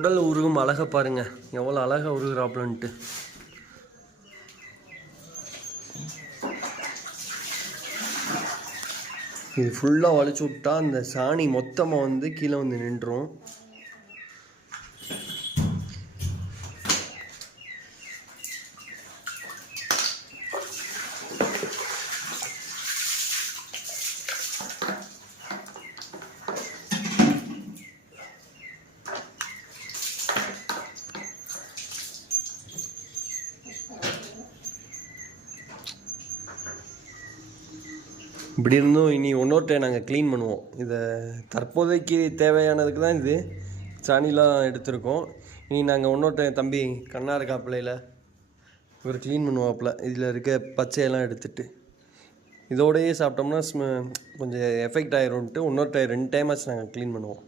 உடல் உருகும் அழகை பாருங்கள், எவ்வளோ அழகாக உருகுறாப்புலன்ட்டு. இது ஃபுல்லாக வலிச்சு விட்டா அந்த சாணி மொத்தமாக வந்து கீழே வந்து நின்றுடும். இப்படி இருந்தும் இனி இன்னொரு டைம் நாங்கள் க்ளீன் பண்ணுவோம். இதை தற்போதைக்கு தேவையானதுக்கு தான் இது சாணிலாம் எடுத்திருக்கோம். இனி நாங்கள் இன்னொரு டைம் தம்பி கண்ணா இருக்காப்பிள்ளையில் இவர் க்ளீன் பண்ணுவாப்பில். இதில் இருக்க பச்சையெல்லாம் எடுத்துட்டு இதோடையே சாப்பிட்டோம்னா கொஞ்சம் எஃபெக்ட் ஆயிரும்ன்ட்டு இன்னொரு டைம் 2 டைம் ஆச்சு நாங்கள் க்ளீன் பண்ணுவோம்.